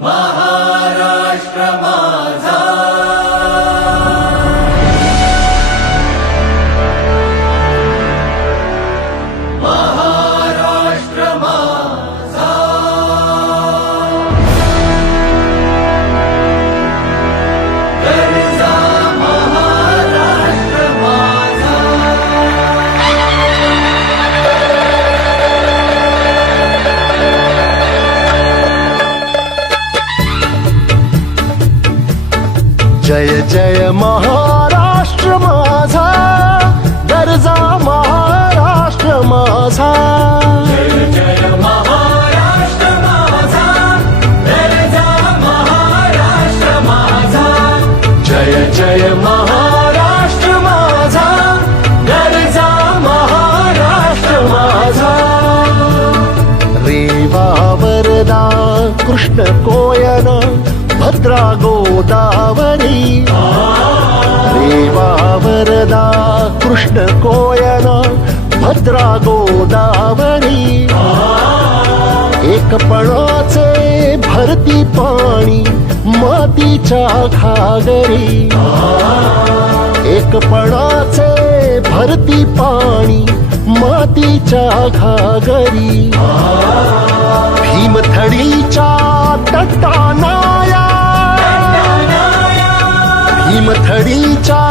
महाराष्ट्र माझा, महाराष्ट्र माझा, गरजा महाराष्ट्र माझा. जय जय महाराष्ट्र माझा, गरजा महाराष्ट्र माझा. जय जय महाराष्ट्र माझा, गरजा महाराष्ट्र माझा. जय जय महाराष्ट्र माझा, गरजा महाराष्ट्र माझा. रेवा वरदा कृष्ण कोयना भद्रा गोदावरी. रेवा वरदा कृष्ण कोयना भद्रा गोदावरी. एकपणाचे भरती पाणी मातीच्या घागरी. एकपणाचे भरती पाणी मातीच्या घागरी. भीमथडीच्या तटानाया, भीमथडीच्या